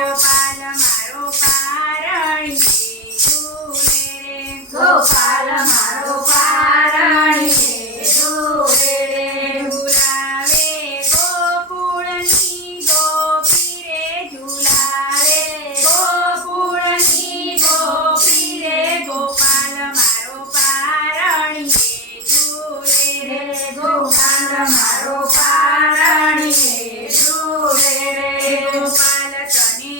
ગોપાલ મારો પારણીએ ઝૂલે રે ગોપાલ મારો પારણીએ ઝૂલે રે ઝુલાવે ગોકુળની ગોપી રે ઝુલાવે ગોકુળની ગોપી રે ગોપાલ મારો પારણીએ ઝૂલે રે ગોપાલ મારો પારણીએ ઝૂલે રે ગોપાલ તને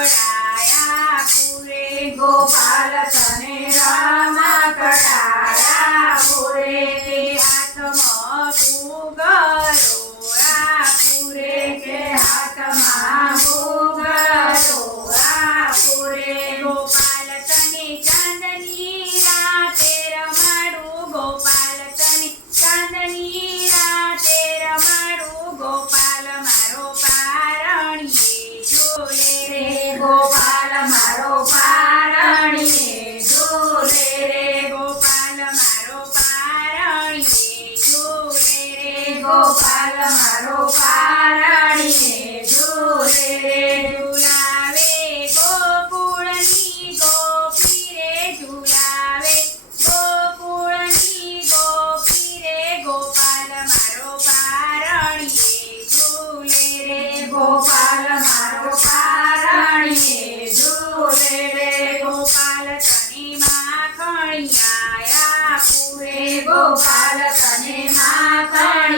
રમકડાયા પૂરે ગોપાલ તને રમકડાયા પૂરે હાથમાં ઘૂંઘરો પૂરે કે હાથમાં ઘૂંઘરો પૂરે ગોપાલ તને ચાંદની રાતે રમાડું ગોપાલ તને ચાંદની રાતે રમાડું ગોપાલ મારો પારણીએ ઝૂલે રે ગોપાલ મારો પારણીએ ઝૂલે રે ગોપાલ મારો પારણીએ ઝૂલે રે ગોપાલ મારો પારણીએ ઝૂલે રે ઝુલાવે ગોકુળની ગોપી રે ઝુલાવે ગોકુળની ગોપી રે ગોપાલ મારો પારણીએ ઝૂલે રે ગોપાલ મારો પારણીએ ઝૂલે રે ગોપાલ તને માખણિયા પૂરે ગોપાલ તને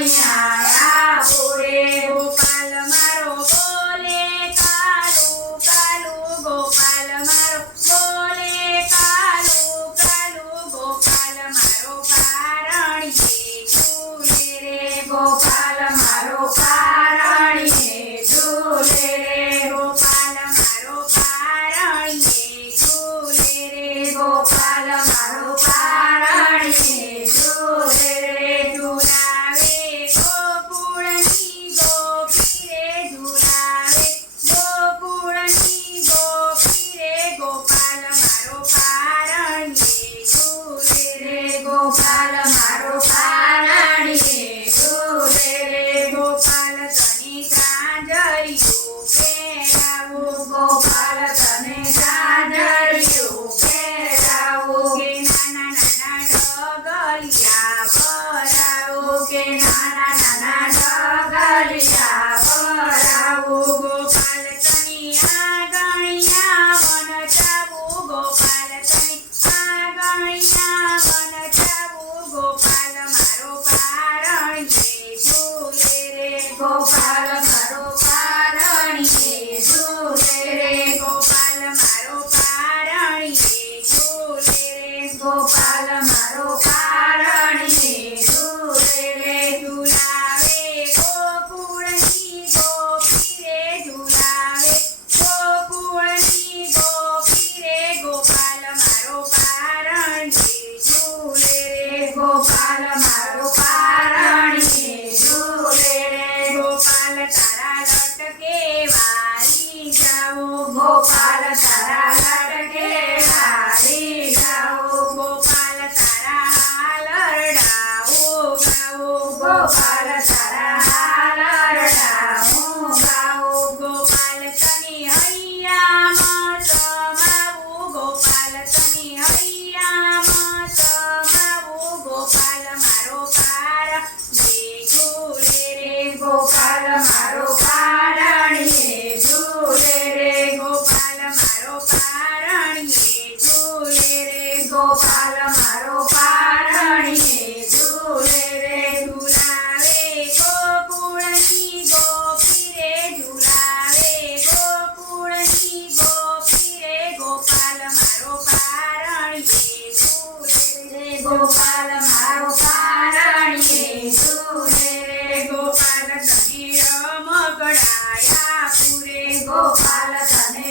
માખણિયા પૂરે ગોપાલ મારો બોલે કાલુ કાલુ ગોપાલ મારો બોલે કાલુ કાલુ ગોપાલ મારો પારણીએ ઝૂલે રે ગોપાલ મારો પારણીએ ઝૂલે રે ગોપાલ મારો પારણીએ ઝૂલે રે ગોપાલ મારો પારણીએ ઝૂલે રે ઝુલાવે ગોકુળની ગોપી રે ઝુલાવે ગોકુળની ગોપી રે ગોપાલ મારો પારણીએ ઝૂલે રે ગોપાલ મારો પારણીએ ઝૂલે રે ગોપાલ તને ગાજરિયું પહેરાવો ગોપાલ તને ગાજરિયું પહેરાવું કે નાના નાના ડગલિયા ભરાવો કે નાના નાના ડગલિયા ભરાવું ગોપાલ તને આંગણિયા વનચાવું ગોપાલ તને આંગણિયા વનચાવું ગોપાલ મારો પારણીએ ઝૂલે રે ગોપાલ મારો પારણીએ ઝૂલે રે ગોપાલ મારો પારણીએ ઝૂલે રે ગોપાલ મારો પારણીએ ઝૂલે રે ઝુલાવે ગોકુળની ગોપી રે ઝુલાવે ગોકુળની ગોપી રે ગોપાલ મારો પારણીએ ઝૂલે રે ગોપાલ મારો પારણીએ ઝૂલે રે ગોપાલ તારા લટકે વારી જાઓ ગોપાલ તારા લટકે વારી જાઓ ગોપાલ તારા હાલરડાઓ ગાઓ ગોપાલ તારા હાલરડા હું ગાઉં ગોપાલ તને હૈયામાં સમાવું ગોપાલ તને હૈયામાં સમાવું ગોપાલ મારો પારણીએ ઝૂલે રે ગોપાલ મારો પારણીએ ઝૂલે રે ગોપાલ મારો પારણીએ ઝૂલે રે ગોપાલ મારો પારણીએ ઝૂલે રે ઝુલાવે ગોકુળની ગોપી રે ઝુલાવે ગોકુળની ગોપી રે ગોપાલ મારો પારણીએ ઝૂલે રે ગોપાલ મારો પારણીએ ઝૂલે રે ગોપાલ તને રમકડાયા પૂરે ગોપાલ તને